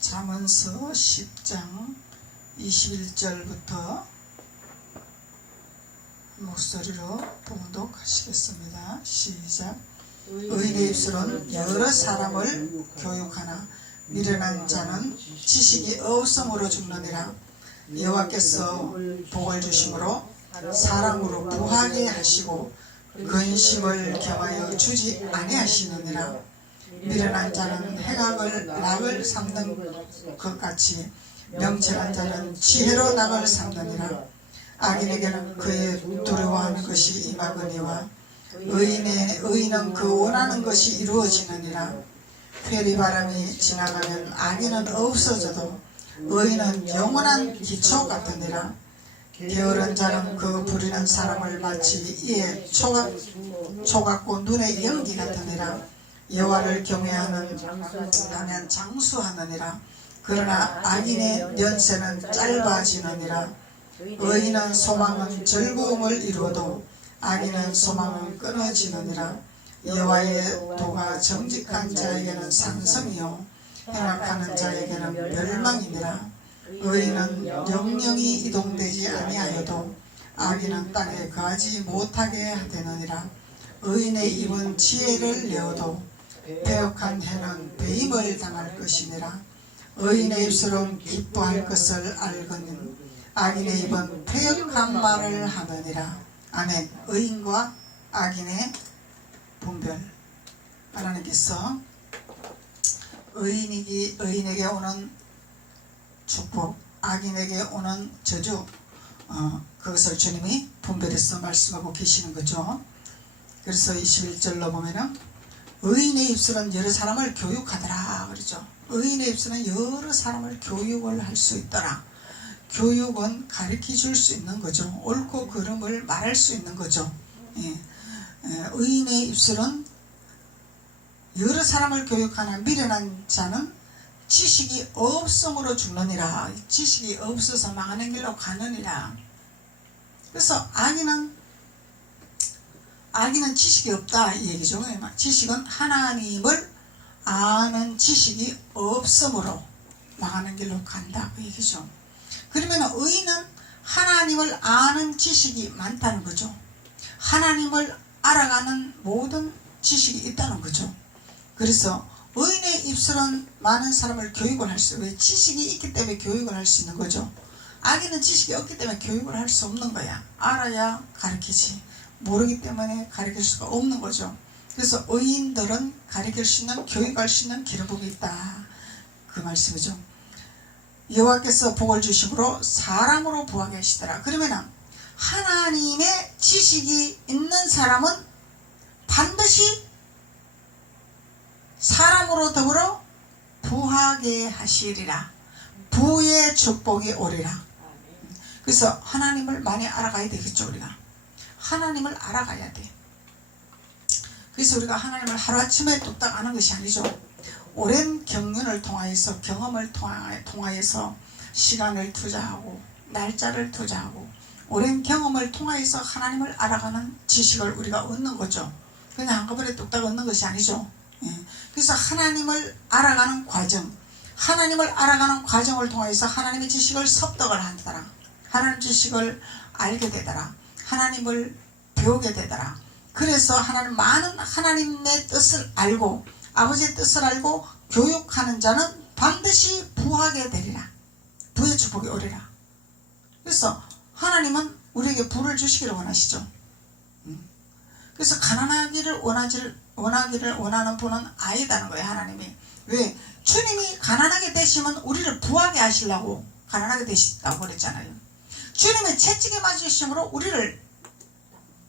잠언서 10장 21절부터 목소리로 봉독하시겠습니다. 시작. 의인의 입술은 여러 사람을 교육하나 미련한 자는 지식이 없음으로 죽느니라. 여호와께서 복을 주심으로 사랑으로 부하게 하시고 근심을 경하여 주지 아니하시느니라. 미련한 자는 행악을 낙을 삼는 것 같이 명철한 자는 지혜로 낙을 삼느니라. 악인에게는 그의 두려워하는 것이 임하거니와 의인은 그 원하는 것이 이루어지느니라. 회리바람이 지나가면 악인은 없어져도 의인은 영원한 기초 같으니라. 게으른 자는 그 부리는 사람을 마치 이에 초각고 눈의 연기 같으니라. 여호와를 경외하는 가면 장수하느니라. 그러나 악인의 연세는 짧아지느니라. 의인은 소망은 즐거움을 이루어도 악인은 소망은 끊어지느니라. 여호와의 도가 정직한 자에게는 상성이요 행악하는 자에게는 멸망이니라. 의인은 영영이 이동되지 아니하여도 악인은 땅에 거하지 못하게 되느니라. 의인의 입은 지혜를 내어도 배역한 해는 배임을 당할 것이니라. 의인의 입술은 기뻐할 것을 알거든 악인의 입은 패역한 말을 하느니라. 아멘. 의인과 악인의 분별. 하나님께서 의인에게 오는 축복, 악인에게 오는 저주, 그것을 주님이 분별해서 말씀하고 계시는 거죠. 그래서 21절로 보면은 의인의 입술은 여러 사람을 교육하더라 그러죠. 의인의 입술은 여러 사람을 교육을 할 수 있더라. 교육은 가르쳐 줄 수 있는 거죠. 옳고 그름을 말할 수 있는 거죠. 의인의 입술은 여러 사람을 교육하나 미련한 자는 지식이 없음으로 죽느니라. 지식이 없어서 망하는 길로 가느니라. 그래서 악인은 지식이 없다 이 얘기죠. 지식은 하나님을 아는 지식이 없음으로 망하는 길로 간다 그 얘기죠. 그러면 의인은 하나님을 아는 지식이 많다는 거죠. 하나님을 알아가는 모든 지식이 있다는 거죠. 그래서 의인의 입술은 많은 사람을 교육을 할 수, 왜 지식이 있기 때문에 교육을 할 수 있는 거죠. 악인은 지식이 없기 때문에 교육을 할 수 없는 거야. 알아야 가르치지. 모르기 때문에 가르칠 수가 없는 거죠. 그래서 의인들은 가르칠 수 있는, 교육할 수 있는 기름부음이 있다 그 말씀이죠. 여호와께서 복을 주심으로 사랑으로 부하게 하시더라. 그러면 하나님의 지식이 있는 사람은 반드시 사람으로 더불어 부하게 하시리라. 부의 축복이 오리라. 그래서 하나님을 많이 알아가야 되겠죠. 우리가 하나님을 알아가야 돼. 그래서 우리가 하나님을 하루아침에 뚝딱 아는 것이 아니죠. 오랜 경륜을 통하여서, 경험을 통하여서 시간을 투자하고 날짜를 투자하고 오랜 경험을 통하여서 하나님을 알아가는 지식을 우리가 얻는 거죠. 그냥 한꺼번에 뚝딱 얻는 것이 아니죠. 그래서 하나님을 알아가는 과정, 하나님을 알아가는 과정을 통해서 하나님의 지식을 섭득을 한다라. 하나님 지식을 알게 되더라. 하나님을 배우게 되더라. 그래서 많은 하나님의 뜻을 알고 아버지의 뜻을 알고 교육하는 자는 반드시 부하게 되리라. 부의 축복이 오리라. 그래서 하나님은 우리에게 부를 주시기를 원하시죠. 그래서 가난하기를 원하는 분은 아니다는 거예요. 하나님이. 왜? 주님이 가난하게 되시면 우리를 부하게 하시려고 가난하게 되시다고 그랬잖아요. 주님의 채찍에 맞으심으로 우리를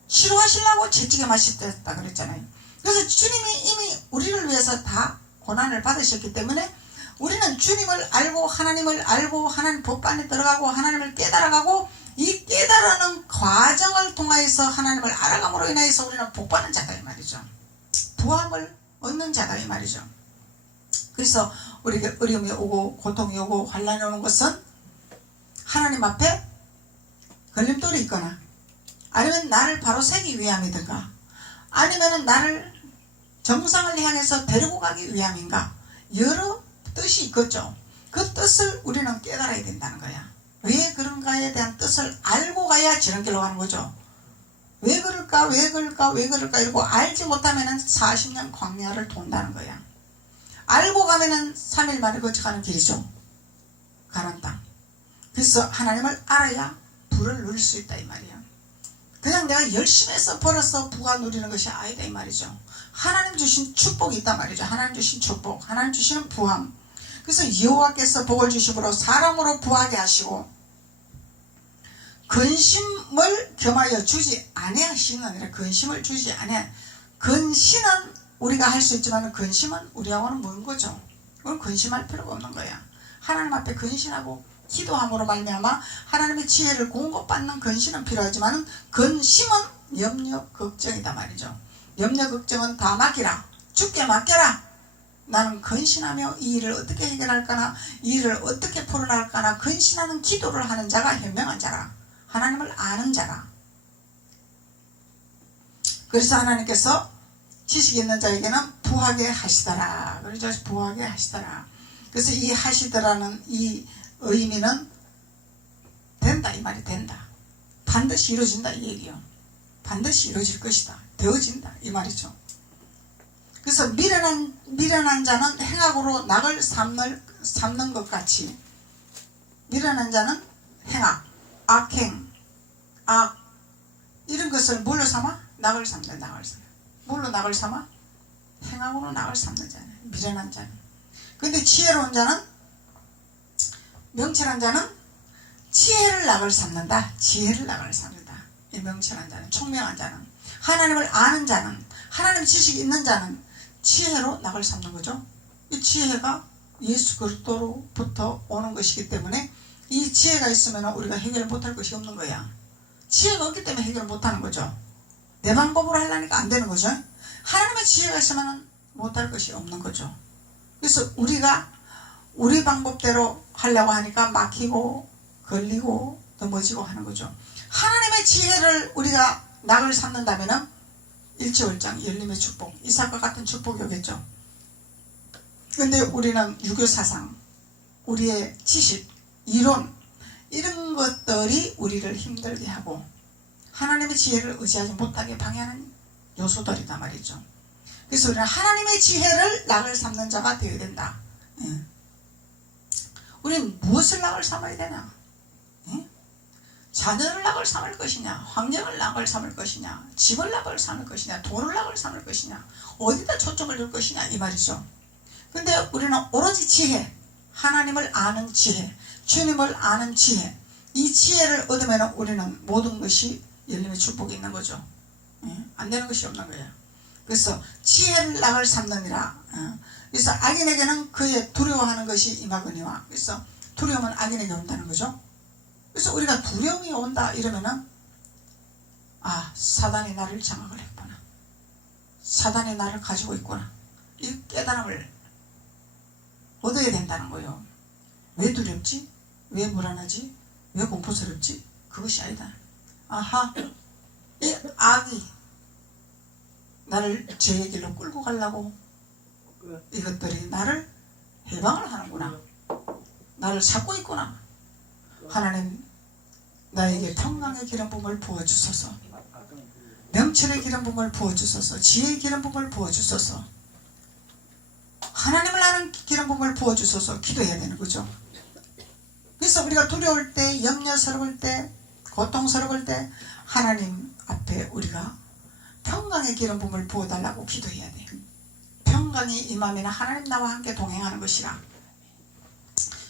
치료하시려고 채찍에 맞으셨다 그랬잖아요. 그래서 주님이 이미 우리를 위해서 다 고난을 받으셨기 때문에 우리는 주님을 알고 하나님을 알고 하나님 법 안에 들어가고 하나님을 깨달아가고 이 깨달아는 과정을 통해서 하나님을 알아감으로 인해서 우리는 복받는 자다 이 말이죠. 부함을 얻는 자다 이 말이죠. 그래서 우리에게 어려움이 오고 고통이 오고 환난이 오는 것은 하나님 앞에 걸림돌이 있거나 아니면 나를 바로 세기 위함이든가 아니면 나를 정상을 향해서 데리고 가기 위함인가 여러 뜻이 있겠죠. 그 뜻을 우리는 깨달아야 된다는 거야. 왜 그런가에 대한 뜻을 알고 가야 지는 길로 가는 거죠. 왜 그럴까 왜 그럴까 왜 그럴까 이러고 알지 못하면 40년 광야를 돈다는 거야. 알고 가면은 3일 만에 거쳐가는 길이죠. 가나안 땅. 그래서 하나님을 알아야 부를 누릴 수 있다 이 말이야. 그냥 내가 열심히 해서 벌어서 부가 누리는 것이 아니다 이 말이죠. 하나님 주신 축복이 있단 말이죠. 하나님 주신 축복, 하나님 주시는 부함. 그래서 여호와께서 복을 주심으로 사람으로 부하게 하시고 근심을 겸하여 주지 아니하시는 아니라 근심을 주지 아니하. 근심은 우리가 할 수 있지만 근심은 우리하고는 먼 거죠. 그건 근심할 필요가 없는 거야. 하나님 앞에 근심하고 기도함으로 말미암아 하나님의 지혜를 공급받는 근심은 필요하지만 근심은 염려 걱정이다 말이죠. 염려 걱정은 다 맡기라. 주께 맡겨라. 나는 근심하며 이 일을 어떻게 해결할까나 이 일을 어떻게 풀어나갈까나 근심하는 기도를 하는 자가 현명한 자라. 하나님을 아는 자라. 그래서 하나님께서 지식 있는 자에게는 부하게 하시더라. 그러죠. 부하게 하시더라. 그래서 이 하시더라는 이 의미는 된다 이 말이 된다. 반드시 이루어진다 이 얘기요. 반드시 이루어질 것이다. 되어진다 이 말이죠. 그래서 미련한 자는 행악으로 낙을 삼는 것 같이 미련한 자는 행악, 악행, 악 이런 것을 뭘로 삼아? 낙을 삼는다. 낙을 삼아. 뭘로 낙을 삼아? 행악으로 낙을 삼는 자는 미련한 자는. 근데 지혜로운 자는 명철한 자는 지혜를 낙을 삼는다. 지혜를 낙을 삼는다. 이 명철한 자는 총명한 자는 하나님을 아는 자는 하나님 지식이 있는 자는 지혜로 낙을 삼는 거죠. 이 지혜가 예수 그리스도로부터 오는 것이기 때문에 이 지혜가 있으면 우리가 해결 못할 것이 없는 거야. 지혜가 없기 때문에 해결 못하는 거죠. 내 방법으로 하려니까 안 되는 거죠. 하나님의 지혜가 있으면 못할 것이 없는 거죠. 그래서 우리가 우리 방법대로 하려고 하니까 막히고 걸리고 넘어지고 하는 거죠. 하나님의 지혜를 우리가 낙을 삼는다면 일지월장 열림의 축복, 이삭과 같은 축복이 오겠죠. 그런데 우리는 유교사상, 우리의 지식, 이론 이런 것들이 우리를 힘들게 하고 하나님의 지혜를 의지하지 못하게 방해하는 요소들이다 말이죠. 그래서 우리는 하나님의 지혜를 낙을 삼는 자가 되어야 된다. 우리는 무엇을 낙을 삼아야 되나? 자녀를 낙을 삼을 것이냐, 환경을 낙을 삼을 것이냐, 집을 낙을 삼을 것이냐, 돈을 낙을 삼을 것이냐, 어디다 초점을 둘 것이냐 이 말이죠. 근데 우리는 오로지 지혜, 하나님을 아는 지혜, 주님을 아는 지혜, 이 지혜를 얻으면 우리는 모든 것이 열림의 축복이 있는 거죠. 안 되는 것이 없는 거예요. 그래서 지혜를 낙을 삼느니라. 그래서 악인에게는 그의 두려워하는 것이 임하거니와. 그래서 두려움은 악인에게 온다는 거죠. 그래서 우리가 두려움이 온다 이러면은 사단이 나를 장악을 했구나. 사단이 나를 가지고 있구나. 이 깨달음을 얻어야 된다는 거예요. 왜 두렵지? 왜 불안하지? 왜 공포스럽지? 그것이 아니다. 이 악이 나를 죄의 길로 끌고 가려고 이것들이 나를 해방을 하는구나. 나를 잡고 있구나. 하나님 나에게 평강의 기름 부음을 부어주소서. 명철의 기름 부음을 부어주소서. 지혜의 기름 부음을 부어주소서. 하나님을 아는 기름 부음을 부어주소서. 기도해야 되는 거죠. 그래서 우리가 두려울 때, 염려스러울 때, 고통스러울 때 하나님 앞에 우리가 평강의 기름 부음을 부어달라고 기도해야 돼요. 평강이 임하면 하나님 나와 함께 동행하는 것이라.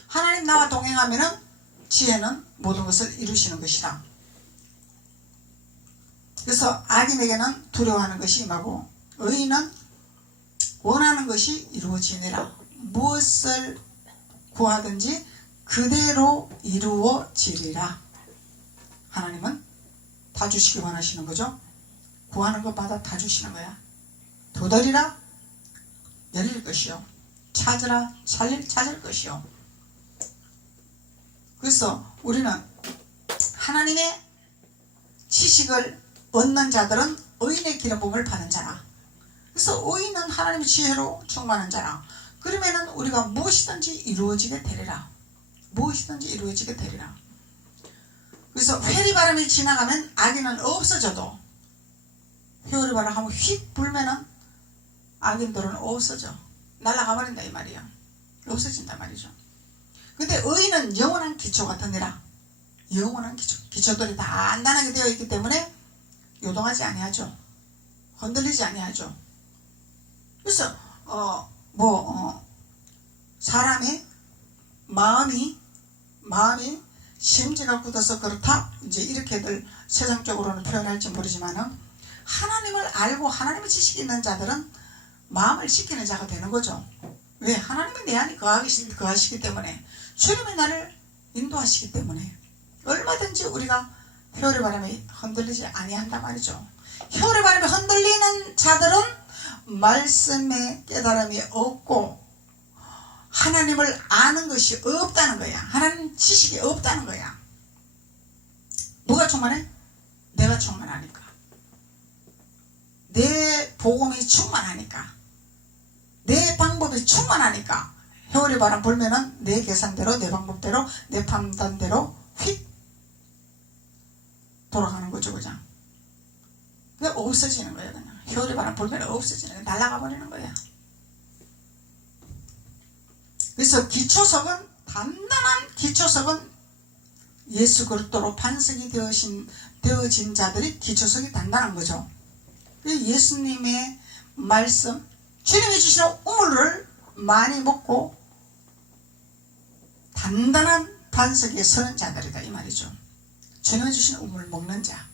하나님 나와 동행하면 지혜는 모든 것을 이루시는 것이라. 그래서 악인에게는 두려워하는 것이 임하고 의인은 원하는 것이 이루어지니라. 무엇을 구하든지 그대로 이루어지리라. 하나님은 다 주시기 원하시는 거죠. 구하는 것마다 다 주시는 거야. 도달이라 열릴 것이요, 찾으라 찾을 것이요. 그래서 우리는 하나님의 지식을 얻는 자들은 의인의 기름 부음을 받은 자라. 그래서 의인은 하나님의 지혜로 충만한 자라. 그러면은 우리가 무엇이든지 이루어지게 되리라. 무엇이든지 이루어지게 되리라. 그래서 회리바람이 지나가면 악인은 없어져도 회오리바람 하면 휙 불면은 악인들은 없어져. 날아가 버린다 이 말이야. 없어진단 말이죠. 근데 의인은 영원한 기초가 되니라. 영원한 기초들이 다 단단하게 되어 있기 때문에 요동하지 아니하죠. 흔들리지 아니하죠. 그래서 사람의 마음이 심지가 굳어서 그렇다 이제 이렇게들 세상적으로는 표현할지 모르지만은 하나님을 알고 하나님의 지식이 있는 자들은 마음을 지키는 자가 되는 거죠. 왜? 하나님이 내 안에 거하시기 때문에, 주님이 나를 인도하시기 때문에 얼마든지 우리가 회오리바람에 흔들리지 아니한단 말이죠. 회오리바람에 흔들리는 자들은 말씀의 깨달음이 없고 하나님을 아는 것이 없다는 거야. 하나님 지식이 없다는 거야. 뭐가 충만해? 내가 충만하니까. 내 복음이 충만하니까. 내 방법이 충만하니까. 회오리바람 불면은 내 계산대로, 내 방법대로, 내 판단대로 휙 돌아가는 거죠, 그냥. 그냥 없어지는 거예요, 그냥. 회오리바람 불면 없어지는 거야. 날아가 버리는 거야. 그래서 기초석은, 단단한 기초석은 예수 그리스도로 반석이 되어진 자들이 기초석이 단단한 거죠. 예수님의 말씀, 주님이 주시는 우물을 많이 먹고 단단한 반석에 서는 자들이다 이 말이죠. 주님이 주시는 우물을 먹는 자,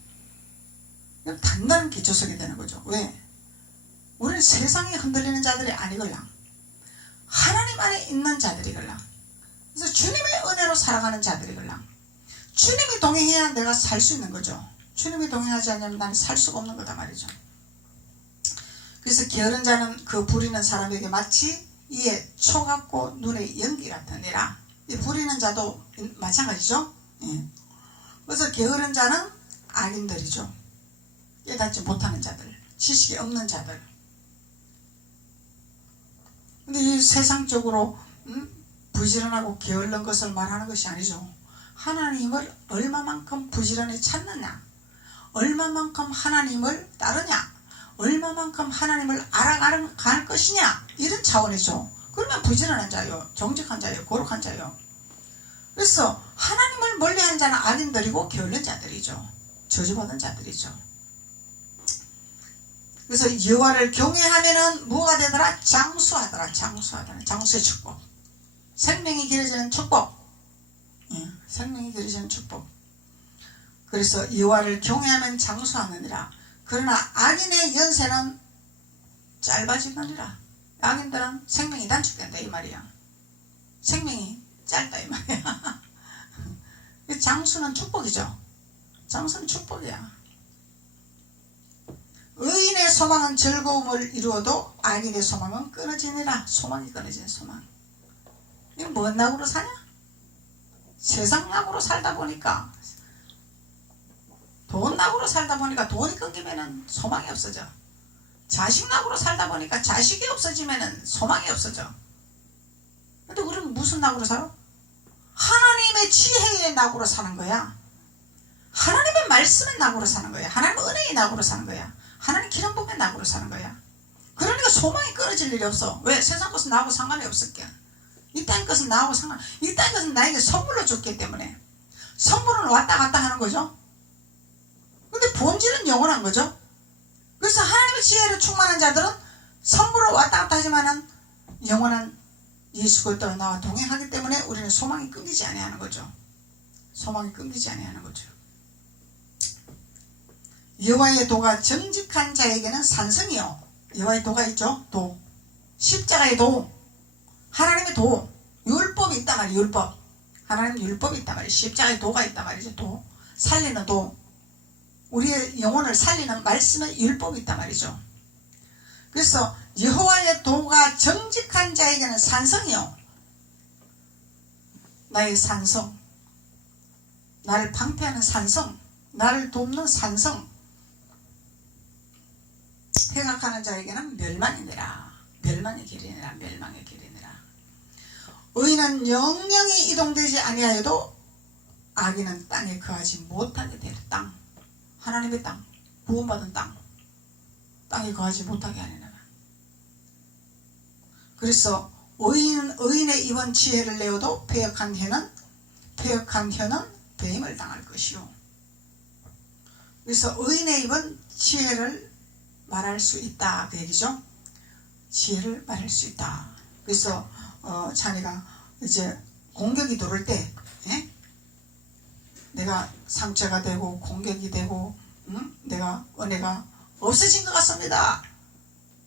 단단한 기초석이 되는 거죠. 왜? 우리는 세상에 흔들리는 자들이 아니걸랑 하나님 안에 있는 자들이걸랑, 그래서 주님의 은혜로 살아가는 자들이걸랑, 주님이 동행해야 내가 살 수 있는 거죠. 주님이 동행하지 않으면 나는 살 수가 없는 거다 말이죠. 그래서 게으른 자는 그 부리는 사람에게 마치 이에 초 같고 눈에 연기 같으니라. 이 부리는 자도 마찬가지죠. 예. 그래서 게으른 자는 악인들이죠. 깨닫지 못하는 자들, 지식이 없는 자들. 근데 이 세상적으로 부지런하고 게을른 것을 말하는 것이 아니죠. 하나님을 얼마만큼 부지런히 찾느냐, 얼마만큼 하나님을 따르냐, 얼마만큼 하나님을 알아갈 것이냐, 이런 차원이죠. 그러면 부지런한 자요, 정직한 자요, 거룩한 자요. 그래서 하나님을 멀리한 자는 악인들이고 게을른 자들이죠. 저주받은 자들이죠. 그래서 여호와를 경외하면은 뭐가 되더라? 장수하더라. 장수의 축복. 생명이 길어지는 축복. 예, 생명이 길어지는 축복. 그래서 여호와를 경외하면 장수하느니라. 그러나 악인의 연세는 짧아지느니라. 악인들은 생명이 단축된다 이 말이야. 생명이 짧다 이 말이야. 장수는 축복이죠. 장수는 축복이야. 의인의 소망은 즐거움을 이루어도 악인의 소망은 끊어지니라. 소망이 끊어지는 소망. 이건 뭔 낙으로 사냐? 세상 낙으로 살다 보니까, 돈 낙으로 살다 보니까 돈이 끊기면은 소망이 없어져. 자식 낙으로 살다 보니까 자식이 없어지면은 소망이 없어져. 근데 우리는 무슨 낙으로 살아? 하나님의 지혜의 낙으로 사는 거야. 하나님의 말씀의 낙으로 사는 거야. 하나님의 은혜의 낙으로 사는 거야. 하나님 기름 부음의 낙으로 사는 거야. 그러니까 소망이 끊어질 일이 없어. 왜? 세상 것은 나하고 상관이 없을게. 이 땅 것은 나하고 이 땅 것은 나에게 선물로 줬기 때문에 선물은 왔다 갔다 하는 거죠. 근데 본질은 영원한 거죠. 그래서 하나님의 지혜로 충만한 자들은 선물로 왔다 갔다 하지만은 영원한 예수 그리스도가 나와 동행하기 때문에 우리는 소망이 끊기지 아니하는 거죠. 소망이 끊기지 아니하는 거죠. 여호와의 도가 정직한 자에게는 산성이요. 여호와의 도가 있죠. 도. 십자가의 도. 하나님의 도. 율법이 있단 말이에요. 율법. 하나님 율법이 있단 말이에요. 십자가의 도가 있단 말이죠. 도. 살리는 도. 우리의 영혼을 살리는 말씀의 율법이 있단 말이죠. 그래서 여호와의 도가 정직한 자에게는 산성이요. 나의 산성. 나를 방패하는 산성. 나를 돕는 산성. 생각하는 자에게는 멸망이니라. 멸망의 길이니라. 멸망의 길이니라. 의인은 영영이 이동되지 아니하여도 악인은 땅에 거하지 못하게 되는 땅, 하나님의 땅, 구원받은 땅에 거하지 못하게 하느니라. 그래서 의인의 입은 지혜를 내어도 패역한 혀는 배임을 당할 것이요. 그래서 의인의 입은 지혜를 말할 수 있다 그 얘기죠. 지혜를 말할 수 있다. 그래서 자네가 이제 공격이 들어올 때 내가 상처가 되고 공격이 되고 내가 은혜가 없어진 것 같습니다.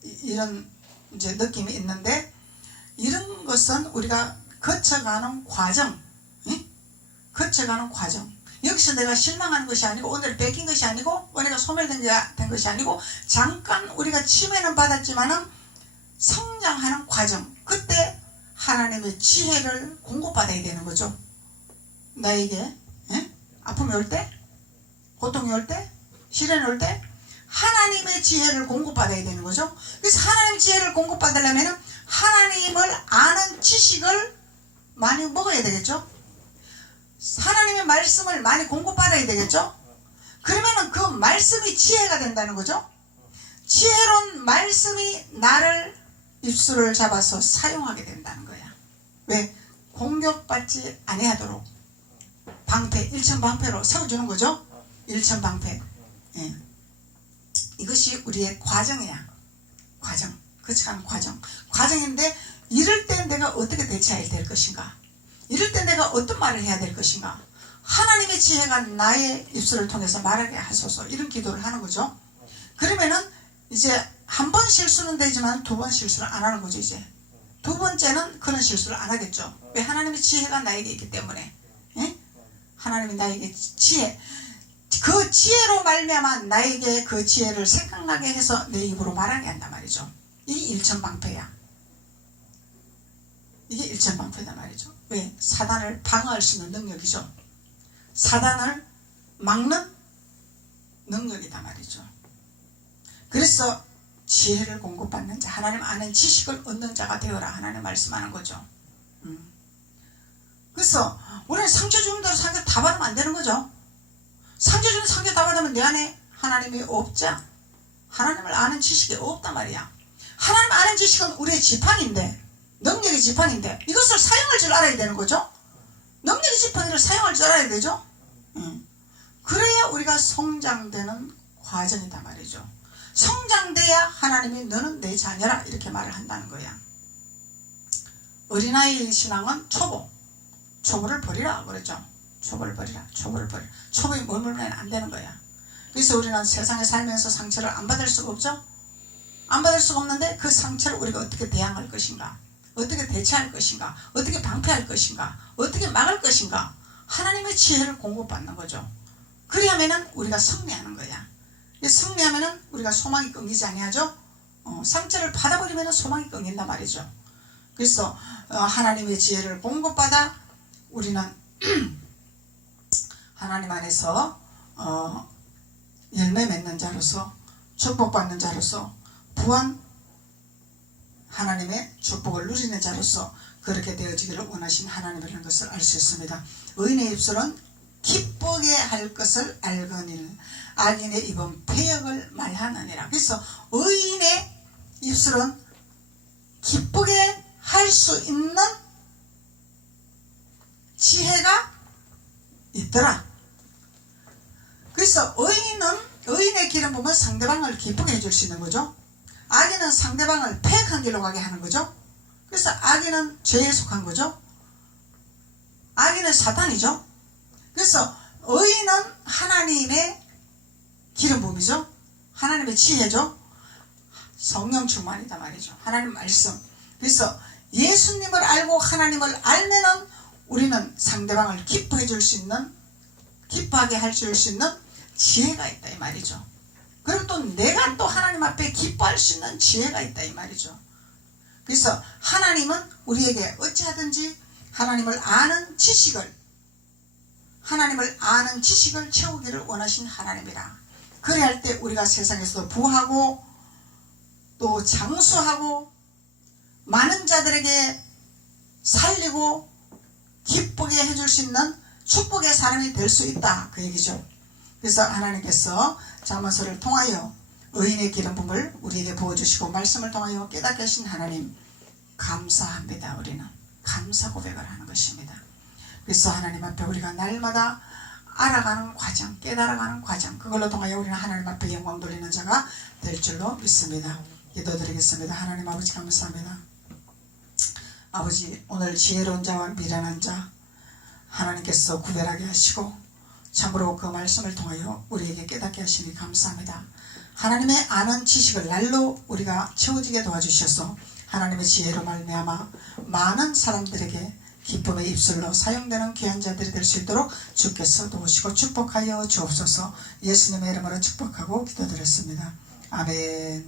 이런 이제 느낌이 있는데, 이런 것은 우리가 거쳐가는 과정, 거쳐가는 과정. 여기서 내가 실망하는 것이 아니고, 오늘 뺏긴 것이 아니고, 은혜가 소멸된 것이 아니고, 잠깐 우리가 침해는 받았지만은 성장하는 과정. 그때 하나님의 지혜를 공급받아야 되는 거죠. 나에게 아픔이 올 때, 고통이 올 때, 시련이 올 때 하나님의 지혜를 공급받아야 되는 거죠. 그래서 하나님의 지혜를 공급받으려면 하나님을 아는 지식을 많이 먹어야 되겠죠. 하나님의 말씀을 많이 공급받아야 되겠죠. 그러면 그 말씀이 지혜가 된다는 거죠. 지혜로운 말씀이 나를 입술을 잡아서 사용하게 된다는 거야. 왜? 공격받지 아니하도록 방패, 일천방패로 세워주는 거죠. 일천방패. 이것이 우리의 과정이야. 과정. 거쳐가는 과정인데, 이럴 때 내가 어떻게 대처해야 될 것인가, 이럴 때 내가 어떤 말을 해야 될 것인가, 하나님의 지혜가 나의 입술을 통해서 말하게 하소서, 이런 기도를 하는 거죠. 그러면은 이제 한 번 실수는 되지만 두 번 실수를 안 하는 거죠. 이제 두 번째는 그런 실수를 안 하겠죠. 왜? 하나님의 지혜가 나에게 있기 때문에. 하나님이 나에게 지혜, 그 지혜로 말미암아 나에게 그 지혜를 생각나게 해서 내 입으로 말하게 한단 말이죠. 이게 일천방패야. 이게 일천방패단 말이죠. 왜? 사단을 방어할 수 있는 능력이죠. 사단을 막는 능력이단 말이죠. 그래서 지혜를 공급받는 자, 하나님 아는 지식을 얻는 자가 되어라, 하나님 말씀하는 거죠. 그래서 우리는 상처 주는 대로 상처 다 받으면 안 되는 거죠. 상처 주는 상처 다 받으면 내 안에 하나님이 없자, 하나님을 아는 지식이 없단 말이야. 하나님 아는 지식은 우리의 지팡인데, 능력의 지팡인데, 이것을 사용할 줄 알아야 되는 거죠. 능력의 지팡이를 사용할 줄 알아야 되죠. 그래야 우리가 성장되는 과정이단 말이죠. 성장돼야 하나님이 너는 내 자녀라, 이렇게 말을 한다는 거야. 어린아이 신앙은 초보를 버리라 그랬죠. 초보를 버리라. 초보에 머물면 안 되는 거야. 그래서 우리는 세상에 살면서 상처를 안 받을 수가 없죠. 안 받을 수가 없는데, 그 상처를 우리가 어떻게 대항할 것인가, 어떻게 대처할 것인가, 어떻게 방패할 것인가, 어떻게 막을 것인가, 하나님의 지혜를 공급받는 거죠. 그리하면은 우리가 승리하는 거야. 승리하면은 우리가 소망이 끊기지 아니하죠. 상처를 받아버리면은 소망이 끊긴단 말이죠. 그래서 하나님의 지혜를 공급받아 우리는 하나님 안에서 열매 맺는 자로서, 축복받는 자로서, 부한 하나님의 축복을 누리는 자로서 그렇게 되어지기를 원하신 하나님이라는 것을 알 수 있습니다. 의인의 입술은 기쁘게 할 것을 알거니와 악인의 입은 패역을 말하느니라. 그래서 의인의 입술은 기쁘게 할 수 있는 지혜가 있더라. 그래서 의인의 길은 보면 상대방을 기쁘게 해줄 수 있는 거죠. 악인은 상대방을 패역한 길로 가게 하는 거죠. 그래서 악인은 죄에 속한 거죠. 악인은 사탄이죠. 그래서 의인은 하나님의 기름 부음이죠. 하나님의 지혜죠. 성령 충만이다 말이죠. 하나님 말씀. 그래서 예수님을 알고 하나님을 알면은 우리는 상대방을 기뻐해 줄 수 있는, 기뻐하게 할 수 있는 지혜가 있다 이 말이죠. 그리고 또 내가 또 하나님 앞에 기뻐할 수 있는 지혜가 있다 이 말이죠. 그래서 하나님은 우리에게 어찌하든지 하나님을 아는 지식을 채우기를 원하신 하나님이라. 그래야 할 때 우리가 세상에서도 부하고 또 장수하고 많은 자들에게 살리고 기쁘게 해줄 수 있는 축복의 사람이 될 수 있다 그 얘기죠. 그래서 하나님께서 잠언서를 통하여 의인의 기름 부음을 우리에게 부어주시고 말씀을 통하여 깨닫게 하신 하나님 감사합니다. 우리는 감사 고백을 하는 것입니다. 그래서 하나님 앞에 우리가 날마다 알아가는 과정, 깨달아가는 과정, 그걸로 통하여 우리는 하나님 앞에 영광 돌리는 자가 될 줄로 믿습니다. 기도드리겠습니다. 하나님 아버지 감사합니다. 아버지 오늘 지혜로운 자와 미련한 자 하나님께서 구별하게 하시고 참으로 그 말씀을 통하여 우리에게 깨닫게 하시니 감사합니다. 하나님의 아는 지식을 날로 우리가 채워지게 도와주셔서 하나님의 지혜로 말미암아 많은 사람들에게 기쁨의 입술로 사용되는 귀한 자들이 될 수 있도록 주께서 도우시고 축복하여 주옵소서. 예수님의 이름으로 축복하고 기도드렸습니다. 아멘.